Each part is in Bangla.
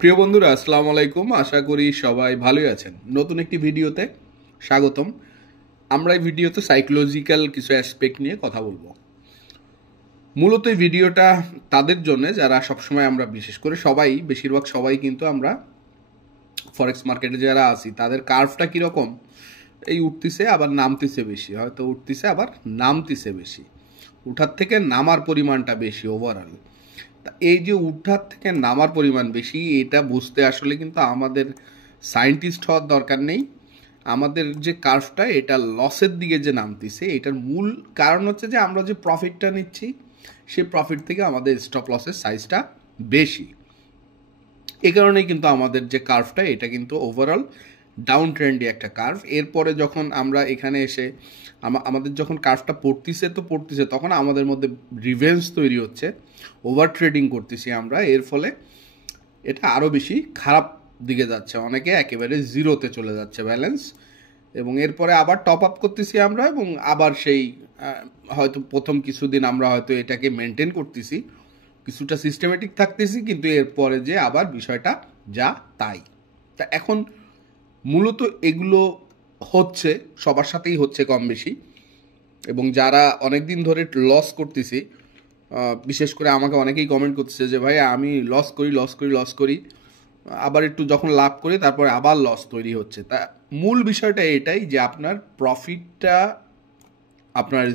প্রিয় বন্ধুরা, আসসালামু আলাইকুম। আশা করি সবাই ভালোই আছেন। নতুন একটি ভিডিওতে স্বাগতম। আমরা এই ভিডিওতে সাইকোলজিক্যাল কিছু অ্যাসপেক্ট নিয়ে কথা বলবো। মূলত এই ভিডিওটা তাদের জন্য যারা সবসময়, আমরা বিশেষ করে বেশিরভাগ সবাই কিন্তু আমরা ফরেক্স মার্কেটে যারা আছি তাদের কার্ভটা কীরকম, এই উঠতিছে আবার নামতিছে বেশি, হয়তো উঠতিছে আবার নামতিছে বেশি, উঠার থেকে নামার পরিমাণটা বেশি ওভারঅল। এই যে উঠার থেকে নামার পরিমাণ বেশি, এটা বুঝতে আসলে কিন্তু আমাদের সায়েন্টিস্ট হওয়ার দরকার নেই। আমাদের যে কার্ভটা এটা লসের দিকে যে নামতেছে, এটার মূল কারণ হচ্ছে যে আমরা যে প্রফিটটা নিচ্ছি সেই প্রফিট থেকে আমাদের স্টপ লসের সাইজটা বেশি। এই কারণেই কিন্তু আমাদের যে কার্ভটা এটা কিন্তু ওভারঅল ডাউন ট্রেন্ডি একটা কার্ভ। এরপরে যখন আমরা এখানে এসে আমাদের যখন কার্ভটা পড়তিছে তখন আমাদের মধ্যে রিভেঞ্জ তৈরি হচ্ছে, ওভার ট্রেডিং করতেছি আমরা। এর ফলে এটা আরও বেশি খারাপ দিকে যাচ্ছে, অনেকে একেবারে জিরোতে চলে যাচ্ছে ব্যালেন্স, এবং এরপরে আবার টপ আপ করতেছি আমরা, এবং আবার সেই হয়তো প্রথম কিছুদিন আমরা হয়তো এটাকে মেনটেন করতেছি, কিছুটা সিস্টেমেটিক থাকতেছি, কিন্তু এরপরে যে আবার বিষয়টা যা তাই। তা এখন মূলত এগুলো হচ্ছে সবার সাথেই হচ্ছে কম বেশি, এবং যারা অনেক দিন ধরে লস করতেছি, বিশেষ করে আমাকে অনেকেই কমেন্ট করতেছে যে ভাই আমি লস করি, আবার একটু যখন লাভ করি তারপরে আবার লস তৈরি হচ্ছে। তা মূল বিষয়টা এটাই যে আপনার প্রফিটটা আপনার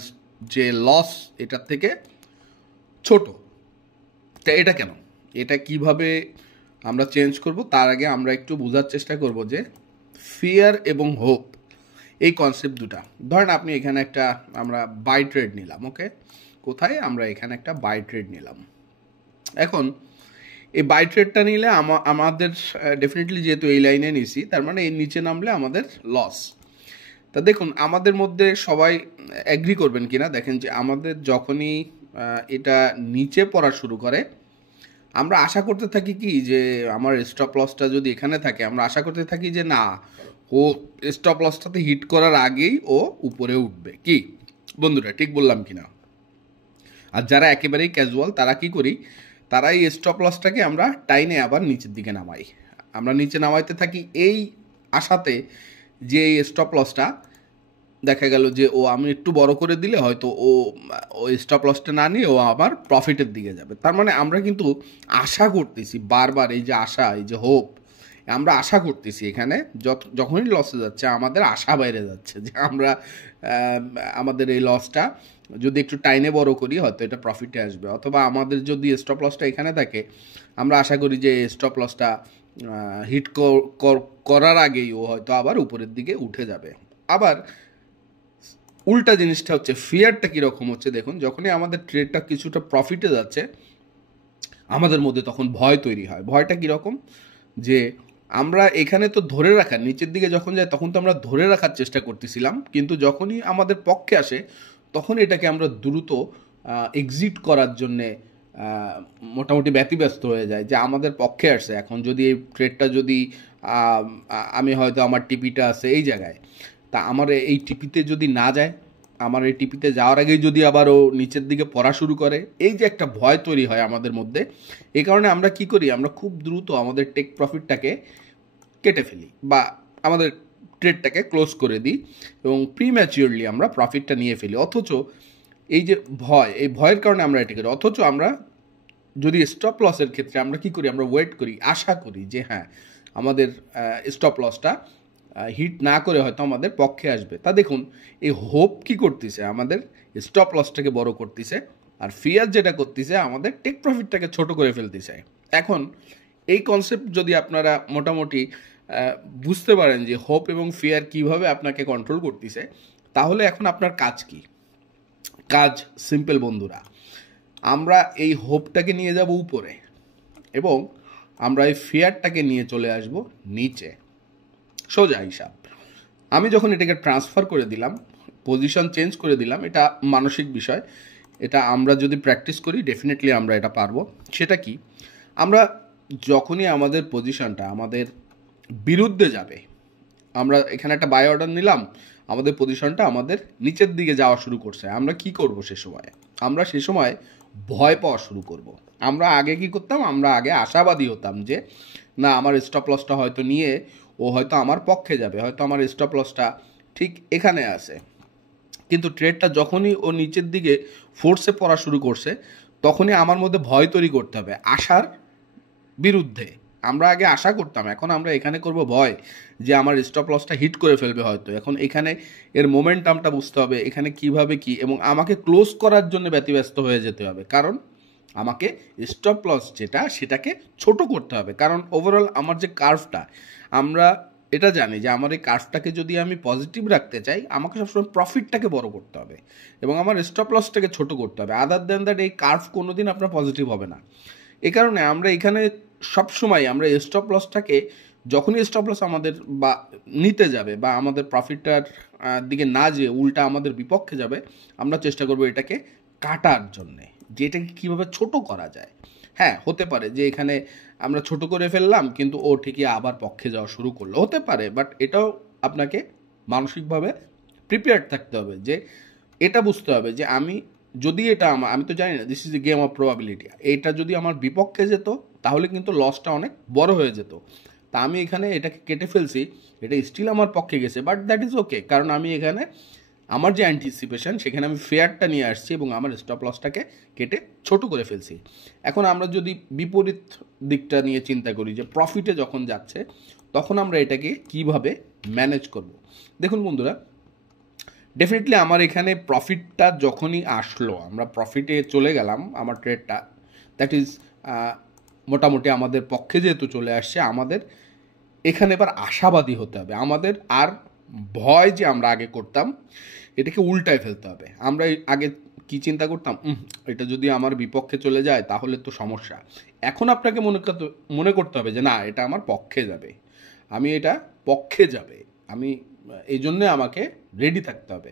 যে লস এটার থেকে ছোট। তা এটা কেন, এটা কিভাবে আমরা চেঞ্জ করব, তার আগে আমরা একটু বোঝার চেষ্টা করব যে ফিয়ার এবং হোপ এই কনসেপ্ট দুটা। ধরেন আপনি এখানে একটা আমরা বাই ট্রেড নিলাম, ওকে, কোথায় আমরা এখানে একটা বাই ট্রেড নিলাম। এখন এই বাই ট্রেডটা নিলে আমাদের ডেফিনেটলি, যেহেতু এই লাইনে নিছি, তার মানে এর নিচে নামলে আমাদের লস। তা দেখুন, আমাদের মধ্যে সবাই অ্যাগ্রি করবেন কিনা দেখেন, যে আমাদের যখনই এটা নিচে পড়া শুরু করে আমরা আশা করতে থাকি কি, যে আমার স্টপ লসটা যদি এখানে থাকে, আমরা আশা করতে থাকি যে না, ও স্টপ লসটাতে হিট করার আগেই ও উপরে উঠবে। কি বন্ধুরা, ঠিক বললাম কিনা? আর যারা একেবারেই ক্যাজুয়াল তারা কি করি, তারা এই স্টপ লসটাকে আমরা টাইনে আবার নিচের দিকে নামাই। আমরা নিচে নামাইতে থাকি এই আশাতে যে এই স্টপ লসটা দেখা গেল যে আমি একটু বড় করে দিলে হয়তো ও স্টপ লসটা না নিয়ে ও আবার প্রফিটের দিকে যাবে। তার মানে আমরা কিন্তু আশা করতেছি বারবার, এই যে আশা, এই যে হোপ, আমরা আশা করতেছি এখানে যখনই লসে যাচ্ছে আমাদের আশা বাইরে যাচ্ছে যে আমরা আমাদের এই লসটা যদি একটু টাইনে বড় করি হয়তো এটা প্রফিটে আসবে, অথবা আমাদের যদি স্টপ লসটা এখানে থাকে আমরা আশা করি যে স্টপ লসটা হিট করার আগেই ও হয়তো আবার উপরের দিকে উঠে যাবে। আবার উল্টা জিনিসটা হচ্ছে, ফিয়ারটা কীরকম হচ্ছে দেখুন, যখনই আমাদের ট্রেডটা কিছুটা প্রফিটে যাচ্ছে আমাদের মধ্যে তখন ভয় তৈরি হয়। ভয়টা কীরকম, যে আমরা এখানে তো ধরে রাখার, নিচের দিকে যখন যায় তখন তো আমরা ধরে রাখার চেষ্টা করতেছিলাম, কিন্তু যখনই আমাদের পক্ষে আসে তখন এটাকে আমরা দ্রুত এক্সিট করার জন্যে মোটামুটি ব্যতিব্যস্ত হয়ে যায়, যে আমাদের পক্ষে আসছে। এখন যদি এই ট্রেডটা যদি আমি হয়তো আমার টিপিটা আছে এই জায়গায়, তা আমার এই টিপিতে যদি না যায়, আমার এই টিপিতে যাওয়ার আগেই যদি আবার ও নিচের দিকে পড়া শুরু করে, এই যে একটা ভয় তৈরি হয় আমাদের মধ্যে, এই কারণে আমরা কি করি, আমরা খুব দ্রুত আমাদের টেক প্রফিটটাকে কেটে ফেলি বা আমাদের ট্রেডটাকে ক্লোজ করে দিই, এবং প্রিম্যাচিওরলি আমরা প্রফিটটা নিয়ে ফেলি। অথচ এই যে ভয়, এই ভয়ের কারণে আমরা এটা করি। অথচ আমরা যদি স্টপ লসের ক্ষেত্রে আমরা কি করি, আমরা ওয়েট করি, আশা করি যে হ্যাঁ আমাদের স্টপ লসটা হিট না করে হয়তো আমাদের পক্ষে আসবে। তা দেখুন, এই হোপ কি করতেছে, আমাদের স্টপ লসটাকে বড় করতেছে, আর ফিয়ার যেটা করতেছে আমাদের টেক প্রফিটটাকে ছোট করে ফেলতেছে। এখন এই কনসেপ্ট যদি আপনারা মোটামুটি বুঝতে পারেন যে হোপ এবং ফিয়ার কিভাবে আপনাকে কন্ট্রোল করতেছে, তাহলে এখন আপনার কাজ কি? কাজ সিম্পল বন্ধুরা, আমরা এই হোপটাকে নিয়ে যাব উপরে, এবং আমরা এই ফিয়ারটাকে নিয়ে চলে আসব নিচে। সোজা হিসাব। আমি যখন এটাকে ট্রান্সফার করে দিলাম, পজিশন চেঞ্জ করে দিলাম, এটা মানসিক বিষয়, এটা আমরা যদি প্র্যাকটিস করি ডেফিনেটলি আমরা এটা পারবো। সেটা কি, আমরা যখনই আমাদের পজিশনটা আমাদের বিরুদ্ধে যাবে, আমরা এখানে একটা বাই অর্ডার নিলাম, আমাদের পজিশনটা আমাদের নিচের দিকে যাওয়া শুরু করছে, আমরা কি করব সে সময়? আমরা সে সময় ভয় পাওয়া শুরু করব। আমরা আগে কি করতাম, আমরা আগে আশাবাদী হতাম যে না আমার স্টপ লসটা হয়তো নিয়ে ও হয়তো আমার পক্ষে যাবে, হয়তো আমার স্টপ লসটা ঠিক এখানে আছে। কিন্তু ট্রেডটা যখনই ও নিচের দিকে ফোর্সে পড়া শুরু করছে তখনই আমার মধ্যে ভয় তৈরি করতে হবে আশার বিরুদ্ধে। আমরা আগে আশা করতাম, এখন আমরা এখানে করব ভয় যে আমার স্টপ লসটা হিট করে ফেলবে হয়তো। এখন এখানে এর মোমেন্টামটা বুঝতে হবে, এখানে কিভাবে কি, এবং আমাকে ক্লোজ করার জন্য ব্যতিব্যস্ত হয়ে যেতে হবে, কারণ আমাকে স্টপ লস যেটা সেটাকে ছোট করতে হবে। কারণ ওভারঅল আমার যে কার্ভটা, আমরা এটা জানি যে আমার এই কার্ভটাকে যদি আমি পজিটিভ রাখতে চাই আমাকে সবসময় প্রফিটটাকে বড় করতে হবে এবং আমার স্টপ লসটাকে ছোট করতে হবে। আদার দেন দ্যাট এই কার্ভ কোনোদিন আপনার পজিটিভ হবে না। এই কারণে আমরা এখানে সবসময় আমরা স্টপ লসটাকে, যখনই স্টপ লস আমাদের বা নিতে যাবে বা আমাদের প্রফিটটার দিকে না যেয়ে উল্টা আমাদের বিপক্ষে যাবে, আমরা চেষ্টা করবো এটাকে কাটার জন্যে, যে এটাকে কীভাবে ছোট করা যায়। হ্যাঁ, হতে পারে যে এখানে আমরা ছোট করে ফেললাম কিন্তু ও ঠিকই আবার পক্ষে যাওয়া শুরু করলো, হতে পারে। বাট এটাও আপনাকে মানসিকভাবে প্রিপেয়ার্ড থাকতে হবে, যে এটা বুঝতে হবে যে আমি যদি এটা আমি তো জানি না, this is a game of probability, এটা যদি আমার বিপক্ষে যেত তাহলে কিন্তু লসটা অনেক বড় হয়ে যেত। তা আমি এখানে এটাকে কেটে ফেলছি, এটা স্টিল আমার পক্ষে গেছে, বাট দ্যাট ইজ ওকে, কারণ আমি এখানে আমার যে অ্যান্টিসিপেশন সেখানে আমি ফেয়ারটা নিয়ে আসছি এবং আমার স্টপ লসটাকে কেটে ছোট করে ফেলছি। এখন আমরা যদি বিপরীত দিকটা নিয়ে চিন্তা করি যে প্রফিটে যখন যাচ্ছে তখন আমরা এটাকে কিভাবে ম্যানেজ করব। দেখুন বন্ধুরা, ডেফিনেটলি আমার এখানে প্রফিটটা যখনই আসলো, আমরা প্রফিটে চলে গেলাম, আমার ট্রেডটা দ্যাট ইজ মোটামুটি আমাদের পক্ষে যেহেতু চলে আসছে, আমাদের এখানে এবার আশাবাদী হতে হবে। আমাদের আর ভয় যে আমরা আগে করতাম এটাকে উল্টায় ফেলতে হবে। আমরা আগে কি চিন্তা করতাম, এটা যদি আমার বিপক্ষে চলে যায় তাহলে তো সমস্যা। এখন আপনাকে মনে করতে হবে যে না, এটা আমার পক্ষে যাবে, আমি এটা পক্ষে যাবে, আমি এই জন্যে আমাকে রেডি থাকতে হবে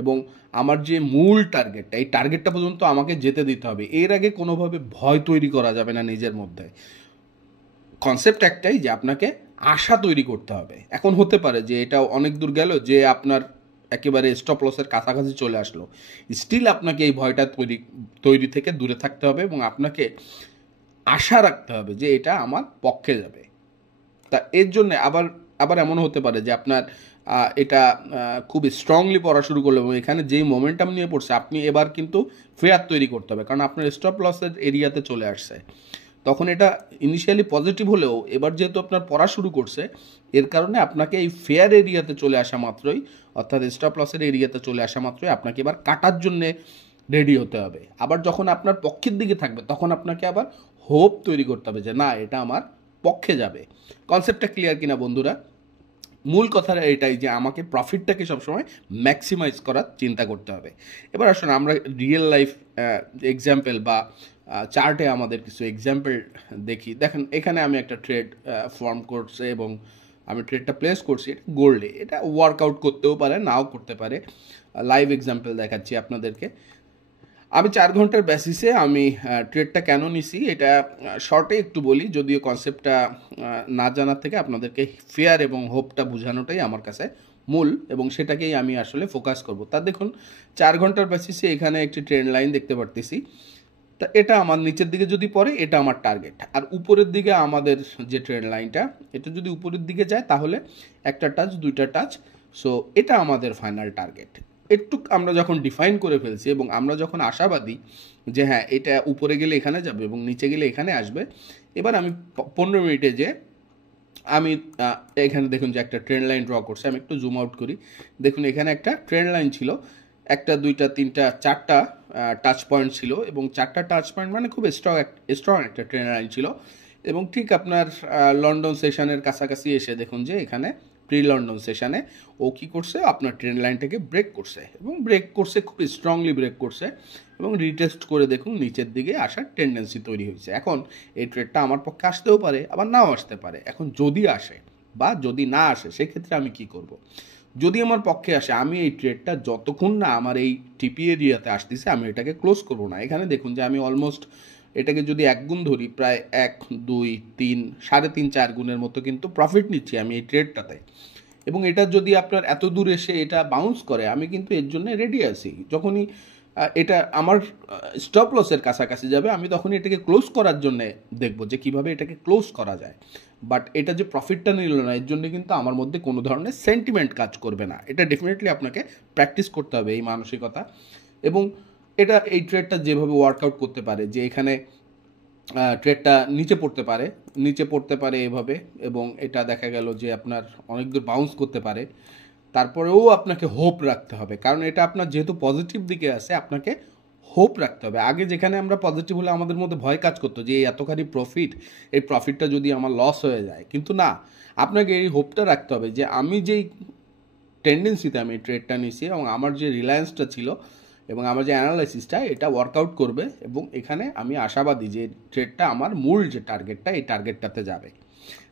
এবং আমার যে মূল টার্গেটটা, এই টার্গেটটা পর্যন্ত আমাকে যেতে দিতে হবে। এর আগে কোনোভাবে ভয় তৈরি করা যাবে না নিজের মধ্যে। কনসেপ্ট একটাই যে আপনাকে আশা তৈরি করতে হবে। এখন হতে পারে যে এটা অনেক দূর গেল, যে আপনার একেবারে স্টপ লসের কাছাকাছি চলে আসলো, স্টিল আপনাকে এই ভয়টা তৈরি থেকে দূরে থাকতে হবে এবং আপনাকে আশা রাখতে হবে যে এটা আমার পক্ষে যাবে। তা এর জন্যে আবার এমন হতে পারে যে আপনার এটা খুব স্ট্রংলি পড়া শুরু করলো এবং এখানে যেই মোমেন্টাম নিয়ে পড়ছে আপনি এবার কিন্তু ফেয়ার তৈরি করতে হবে, কারণ আপনার স্টপ লসের এরিয়াতে চলে আসছে। তখন এটা ইনিশিয়ালি পজিটিভ হলেও এবার যেহেতু আপনার পড়া শুরু করছে, এর কারণে আপনাকে এই ফেয়ার এরিয়াতে চলে আসা মাত্রই, অর্থাৎ স্টপ লসের এরিয়াতে চলে আসা মাত্রই আপনাকে এবার কাটার জন্যে রেডি হতে হবে। আবার যখন আপনার পক্ষের দিকে থাকবে তখন আপনাকে আবার হোপ তৈরি করতে হবে যে না, এটা আমার পক্ষে যাবে। কনসেপ্টটা ক্লিয়ার কিনা বন্ধুরা? মূল কথাটা এটাই যে আমাকে প্রফিটটাকে সবসময় ম্যাক্সিমাইজ করার চিন্তা করতে হবে। এবার আসুন আমরা রিয়েল লাইফ এক্সাম্পল বা চার্টে আমাদের কিছু এক্সাম্পল দেখি। দেখেন এখানে আমি একটা ট্রেড ফর্ম করছে এবং আমি ট্রেডটা প্লেস করছি, এটা গোল্ডে। এটা ওয়ার্কআউট করতেও পারে, নাও করতে পারে। লাইভ এক্সাম্পল দেখাচ্ছি আপনাদেরকে। আমি 4 ঘন্টার বেসিসে আমি ট্রেডটা কেন নিছি এটা শর্টে একটু বলি, যদিও কনসেপ্টটা না জানার থেকে আপনাদেরকে ফেয়ার এবং হোপটা বোঝানোটাই আমার কাছে মূল এবং সেটাকেই আমি আসলে ফোকাস করব। তা দেখুন 4 ঘন্টার বেসিসে এখানে একটি ট্রেন্ড লাইন দেখতে পারতেছি। তা এটা আমার নিচের দিকে যদি পড়ে এটা আমার টার্গেট, আর উপরের দিকে আমাদের যে ট্রেন্ড লাইনটা এটা যদি উপরের দিকে যায় তাহলে একটা টাচ, দুইটা টাচ, সো এটা আমাদের ফাইনাল টার্গেট। একটু আমরা যখন ডিফাইন করে ফেলছি এবং আমরা যখন আশাবাদী যে হ্যাঁ এটা উপরে গেলে এখানে যাবে এবং নিচে গেলে এখানে আসবে, এবার আমি 15 মিনিটে যে আমি এখানে দেখুন যে একটা ট্রেন্ড লাইন ড্র করছে। আমি একটু জুম আউট করি, দেখুন এখানে একটা ট্রেন্ড লাইন ছিল, একটা, দুইটা, তিনটা, চারটা টাচ পয়েন্ট ছিল এবং চারটা টাচ পয়েন্ট মানে খুব স্ট্রং একটা ট্রেন্ড লাইন ছিল। এবং ঠিক আপনার লন্ডন সেশনের কাছাকাছি এসে দেখুন যে এখানে প্রি লন্ডন সেশনে ও কী করছে, আপনার ট্রেন্ড লাইনটাকে ব্রেক করছে এবং ব্রেক করছে, খুব স্ট্রংলি ব্রেক করছে এবং রিটেস্ট করে দেখুন নিচের দিকে আসার টেন্ডেন্সি তৈরি হয়েছে। এখন এই ট্রেডটা আমার পক্ষে আসতেও পারে, আবার নাও আসতে পারে। এখন যদি আসে বা যদি না আসে সেক্ষেত্রে আমি কি করব। যদি আমার পক্ষে আসে, আমি এই ট্রেডটা যতক্ষণ না আমার এই টিপি এরিয়াতে আসতেছে আমি এটাকে ক্লোজ করবো না। এখানে দেখুন যে আমি অলমোস্ট এটাকে যদি 1 গুণ ধরি, প্রায় 1, 2, 3, 3.5, 4 গুণের মতো কিন্তু প্রফিট নিচ্ছি আমি এই ট্রেডটাতে। এবং এটা যদি আপনার এত দূর এসে এটা বাউন্স করে, আমি কিন্তু এর জন্য রেডি আছি। যখনই এটা আমার স্টপ লসের কাছাকাছি যাবে, আমি তখন এটাকে ক্লোজ করার জন্য দেখব যে কিভাবে এটাকে ক্লোজ করা যায়। বাট এটা যে প্রফিটটা নিল না, এর জন্য কিন্তু আমার মধ্যে কোনো ধরনের সেন্টিমেন্ট কাজ করবে না। এটা ডেফিনেটলি আপনাকে প্র্যাকটিস করতে হবে এই মানসিকতা। এবং এই ট্রেডটা যেভাবে ওয়ার্কআউট করতে পারে, যে এখানে ট্রেডটা নিচে পড়তে পারে এভাবে, এবং এটা দেখা গেল যে আপনার অনেক দূর বাউন্স করতে পারে। তারপরেও আপনাকে হোপ রাখতে হবে, কারণ এটা আপনার যেহেতু পজিটিভ দিকে আছে, আপনাকে হোপ রাখতে হবে। আগে যেখানে আমরা পজিটিভ হলে আমাদের মধ্যে ভয় কাজ করতো যে এতখানি প্রফিট, এই প্রফিটটা যদি আমার লস হয়ে যায়, কিন্তু না, আপনাকে এই হোপটা রাখতে হবে যে আমি যেই টেন্ডেন্সিতে আমি ট্রেডটা নিয়েছি এবং আমার যে রিলায়েন্সটা ছিল এবং আমার যে অ্যানালাইসিসটা, এটা ওয়ার্কআউট করবে এবং এখানে আমি আশাবাদী যে ট্রেডটা আমার মূল যে টার্গেটটা, এই টার্গেটটাতে যাবে।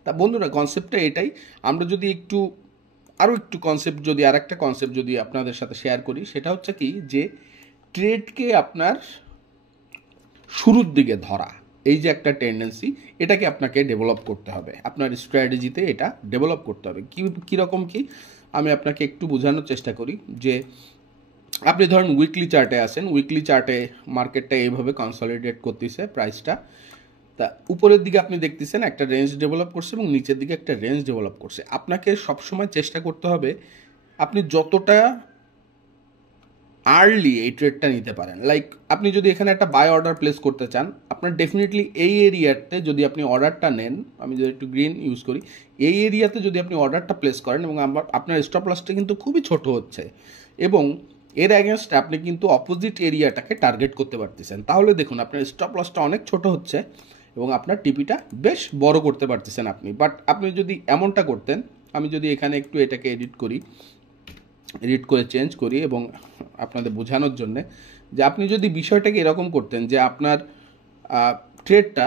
তা বন্ধুরা, কনসেপ্টটা এটাই। আমরা যদি আরও একটু কনসেপ্ট যদি আরেকটা কনসেপ্ট যদি আপনাদের সাথে শেয়ার করি, সেটা হচ্ছে কি, যে ট্রেডকে আপনার শুরুর দিকে ধরা, এই যে একটা টেন্ডেন্সি, এটাকে আপনাকে ডেভেলপ করতে হবে, আপনার স্ট্র্যাটেজিতে এটা ডেভেলপ করতে হবে। কীরকম কি, আমি আপনাকে একটু বোঝানোর চেষ্টা করি। যে আপনি ধরেন উইকলি চার্টে আছেন, উইকলি চার্টে মার্কেটটা এইভাবে কনসলিডেট করতেছে প্রাইসটা। তা উপরের দিকে আপনি দেখতেছেন একটা রেঞ্জ ডেভেলপ করছে এবং নিচের দিকে একটা রেঞ্জ ডেভেলপ করছে। আপনাকে সবসময় চেষ্টা করতে হবে আপনি যতটা আর্লি এই ট্রেডটা নিতে পারেন। লাইক আপনি যদি এখানে একটা বাই অর্ডার প্লেস করতে চান, আপনার ডেফিনেটলি এই এরিয়াতে যদি আপনি অর্ডারটা নেন, আমি যদি একটু গ্রিন ইউজ করি, এই এরিয়াতে যদি আপনি অর্ডারটা প্লেস করেন এবং আপনার স্টপ লসটা কিন্তু খুবই ছোট হচ্ছে এবং এর অ্যাগেনস্টে আপনি কিন্তু অপোজিট এরিয়াটাকে টার্গেট করতে পারতেছেন, তাহলে দেখুন আপনার স্টপ লসটা অনেক ছোট হচ্ছে এবং আপনার টিপিটা বেশ বড় করতে পারতেছেন আপনি। বাট আপনি যদি এমনটা করতেন, আমি যদি এখানে একটু এটাকে এডিট করে চেঞ্জ করি এবং আপনাদের বোঝানোর জন্যে, যে আপনি যদি বিষয়টাকে এরকম করতেন যে আপনার ট্রেডটা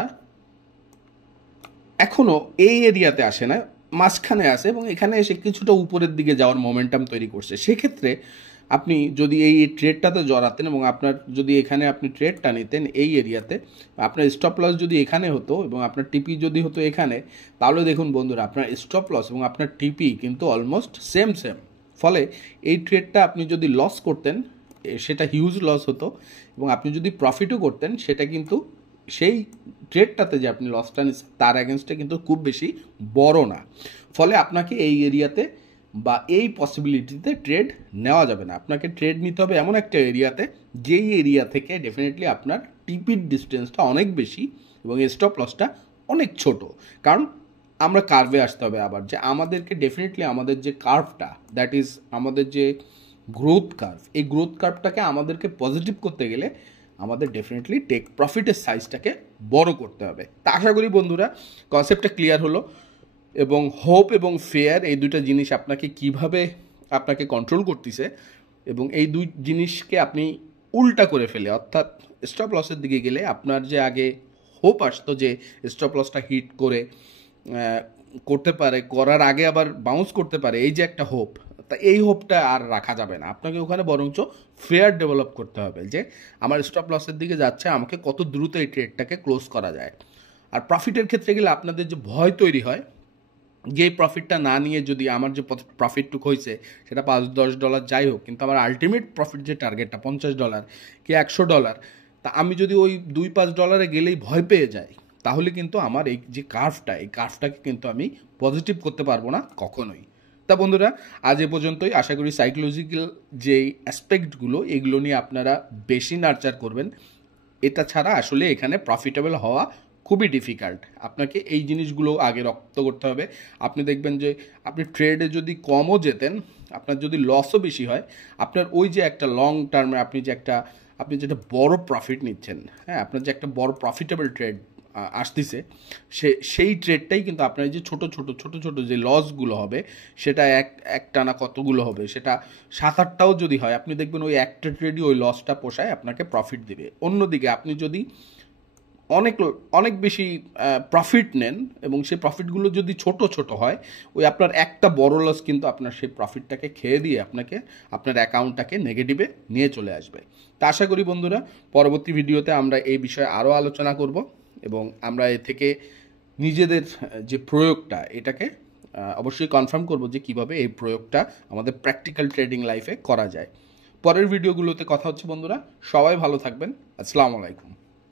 এখনও এই এরিয়াতে আসে না, মাঝখানে আসে এবং এখানে এসে কিছুটা উপরের দিকে যাওয়ার মোমেন্টাম তৈরি করছে, সেক্ষেত্রে আপনি যদি এই ট্রেডটাতে জড়াতেন এবং আপনার যদি এখানে আপনি ট্রেডটা নিতেন এই এরিয়াতে, আপনার স্টপ লস যদি এখানে হতো এবং আপনার টিপি যদি হতো এখানে, তাহলে দেখুন বন্ধুরা, আপনার স্টপ লস এবং আপনার টিপি কিন্তু অলমোস্ট সেম। ফলে এই ট্রেডটা আপনি যদি লস করতেন, সেটা হিউজ লস হতো, এবং আপনি যদি প্রফিটও করতেন, সেটা কিন্তু সেই ট্রেডটাতে যে আপনি লসটা নিচ্ছেন তার অ্যাগেনস্টে কিন্তু খুব বেশি বড় না। ফলে আপনাকে এই এরিয়াতে বা এই পসিবিলিটিতে ট্রেড নেওয়া যাবে না। আপনাকে ট্রেড নিতে হবে এমন একটা এরিয়াতে, যেই এরিয়া থেকে ডেফিনেটলি আপনার টিপির ডিস্টেন্সটা অনেক বেশি এবং স্টপ লসটা অনেক ছোট। কারণ আমরা কার্ভে আসতে হবে আবার, যে আমাদেরকে ডেফিনেটলি আমাদের যে কার্ভটা, দ্যাট ইজ আমাদের যে গ্রোথ কার্ভ, এই গ্রোথ কার্ভটাকে আমাদেরকে পজিটিভ করতে গেলে আমাদের ডেফিনেটলি টেক প্রফিটের সাইজটাকে বড় করতে হবে। তা আশা করি বন্ধুরা কনসেপ্টটা ক্লিয়ার হলো, এবং হোপ এবং ফেয়ার এই দুইটা জিনিস আপনাকে কিভাবে আপনাকে কন্ট্রোল করতেছে, এবং এই দুই জিনিসকে আপনি উল্টা করে ফেলে, অর্থাৎ স্টপ লসের দিকে গেলে আপনার যে আগে হোপ আসতো যে স্টপ লসটা হিট করতে পারে, করার আগে আবার বাউন্স করতে পারে, এই যে একটা হোপ, তা এই হোপটা আর রাখা যাবে না। আপনাকে ওখানে বরঞ্চ ফেয়ার ডেভেলপ করতে হবে, যে আমার স্টপ লসের দিকে যাচ্ছে, আমাকে কত দ্রুত এই ট্রেডটাকে ক্লোজ করা যায়। আর প্রফিটের ক্ষেত্রে গেলে আপনাদের যে ভয় তৈরি হয়, যে প্রফিটটা না নিয়ে যদি আমার যে প্রফিটটুকু হয়েছে সেটা $5-10 যাই হোক, কিন্তু আমার আলটিমেট প্রফিট যে টার্গেটটা $50 কি $100, তা আমি যদি ওই $2-5 গেলেই ভয় পেয়ে যাই, তাহলে কিন্তু আমার এই যে এই কার্ভটাকে কিন্তু আমি পজিটিভ করতে পারবো না কখনোই। তা বন্ধুরা, আজ এ পর্যন্তই। আশা করি সাইকোলজিক্যাল যেই অ্যাসপেক্টগুলো, এগুলো নিয়ে আপনারা বেশি নার্চার করবেন। এটা ছাড়া আসলে এখানে প্রফিটেবল হওয়া খুবই ডিফিকাল্ট। আপনাকে এই জিনিসগুলো আগে রপ্ত করতে হবে। আপনি দেখবেন যে আপনি ট্রেডে যদি কমও যেতেন, আপনার যদি লসও বেশি হয়, আপনার ওই যে একটা লং টার্মে আপনি যেটা বড় প্রফিট নিচ্ছেন, হ্যাঁ, আপনার যে একটা বড় প্রফিটেবল ট্রেড আসতেছে, সেই ট্রেডটাই কিন্তু আপনার যে ছোট ছোট যে লসগুলো হবে, সেটা একটানা কতগুলো হবে, সেটা 7-8টাও যদি হয়, আপনি দেখবেন ওই একটা ট্রেডই ওই লসটা পোষায় আপনাকে প্রফিট দেবে। অন্যদিকে আপনি যদি অনেক বেশি প্রফিট নেন এবং সেই প্রফিটগুলো যদি ছোট হয়, ওই আপনার একটা বড় লস কিন্তু আপনার সেই প্রফিটটাকে খেয়ে দিয়ে আপনার অ্যাকাউন্টটাকে নেগেটিভে নিয়ে চলে আসবে। তা আশা করি বন্ধুরা, পরবর্তী ভিডিওতে আমরা এই বিষয়ে আরও আলোচনা করব এবং আমরা এ থেকে নিজেদের যে প্রয়োগটা, এটাকে অবশ্যই কনফার্ম করব যে কিভাবে এই প্রয়োগটা আমাদের প্র্যাকটিক্যাল ট্রেডিং লাইফে করা যায়। পরের ভিডিওগুলোতে কথা হচ্ছে বন্ধুরা। সবাই ভালো থাকবেন। আসসালামু আলাইকুম।